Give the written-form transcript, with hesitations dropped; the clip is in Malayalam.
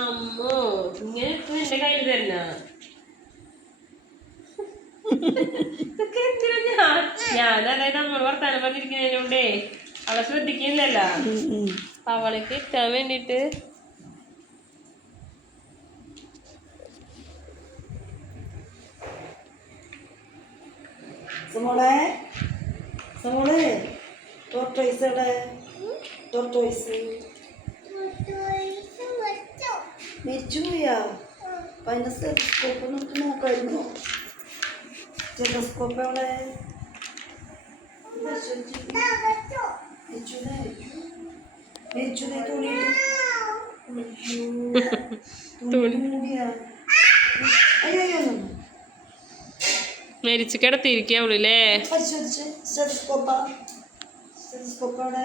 അമ്മോ ഇങ്ങനെ എന്റെ കയ്യിൽ തന്നെ ഇതൊക്കെ എന്തിനാ ഞാനതായത് നമ്മൾ വർത്താനം പറഞ്ഞിരിക്കുന്നതിനോണ്ടേ അവളെ ശ്രദ്ധിക്കുന്നില്ലല്ലോ. അവൾക്ക് ഇട്ടാൻ വേണ്ടിട്ട് സമോളെ സമോളെ ടോർട്ടോയ്സ് എവിടെ? ടോർട്ടോയ്സ് മരിച്ചു പോയാ? അപ്പം അതിൻ്റെ സ്റ്റെതസ്കോപ്പ് നമുക്ക് നോക്കായിരുന്നു. സ്റ്റെതസ്കോപ്പ് എവിടെ? മരിച്ചു തുണി മൂടിയാ? അയ്യോ മരിച്ചു കിടത്തിയിരിക്കാവുള്ളൂ അല്ലേ? പരിശോധിച്ച് സ്റ്റെതസ്കോപ്പ് എവിടെ?